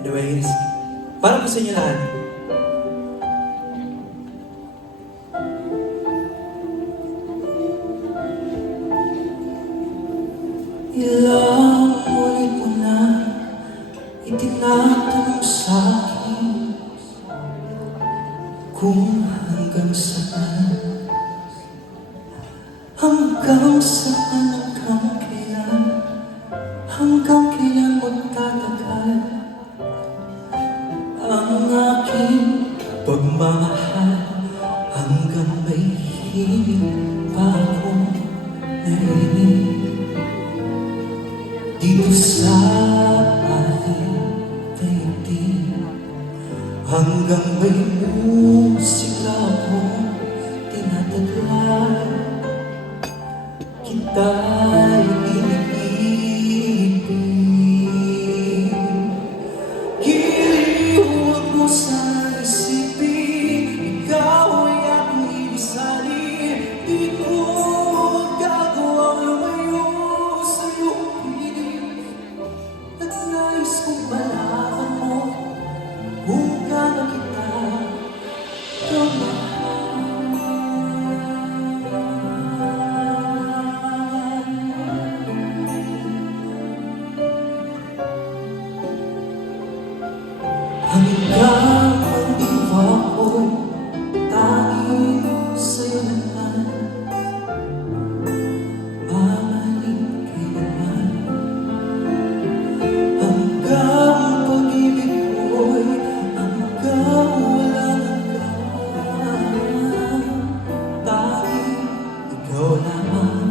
Anyways, para po sa inyo lahat. Ilang ulit mo na itinatanong sa'kin kung hanggang saan, hanggang kailan, hanggang kailan magtatagal ang aking pagmamahal, hanggang may hiling pa akong narinig dito sa ating daigdig, hanggang may musika akong tinataglan, kita'y iniibig. Huwag mo sana isipin, ikaw ay aking ibisalin. Di ko magagawang lumayo sa iyong piling, at nais kong malaman mo kung gaano kita kamahal. Hanggang ang diwa ko'y tanging sa'yo naman, mamahalin kailanman. Hanggang ang pag-ibig ko'y hanggang walang hanggan, tanging ikaw lamang.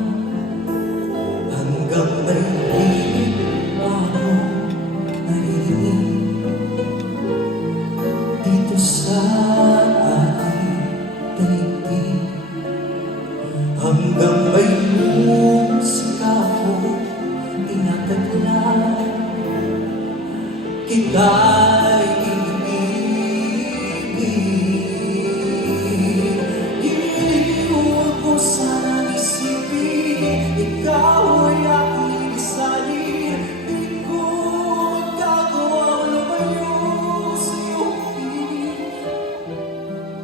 Hanggang may hilig akong naririnig dito sa ating daigdig, hanggang may musika akong tinataglan, kita'y iniibig. Huwag mo sanang isipin, ikaw ay aking ibisalin. Di ko magagawang lumayo sa iyong piling,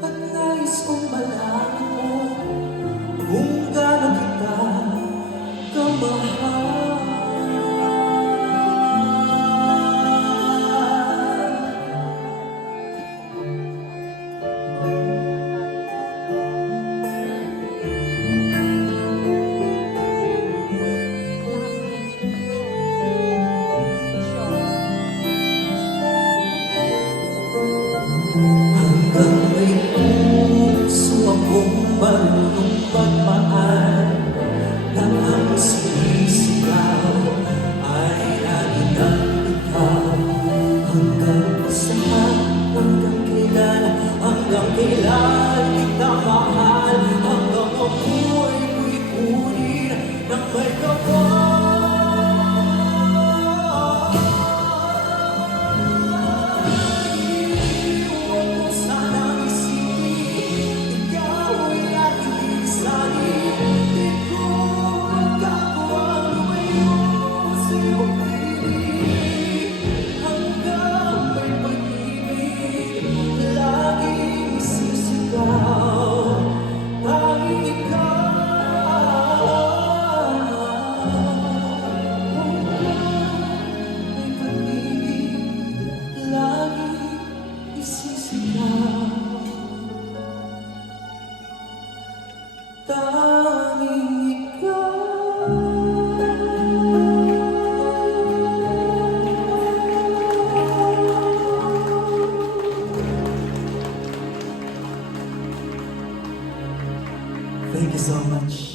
at nais kong malaman mo kung gaano kita kamahal. Hanggang may puso akong marunong pagmahal, na ang sinisigaw ay lagi ng ikaw. Hanggang saan, hanggang kailan kita mahal, hanggang ako'y kuikunin ng may kapal. Thank you so much.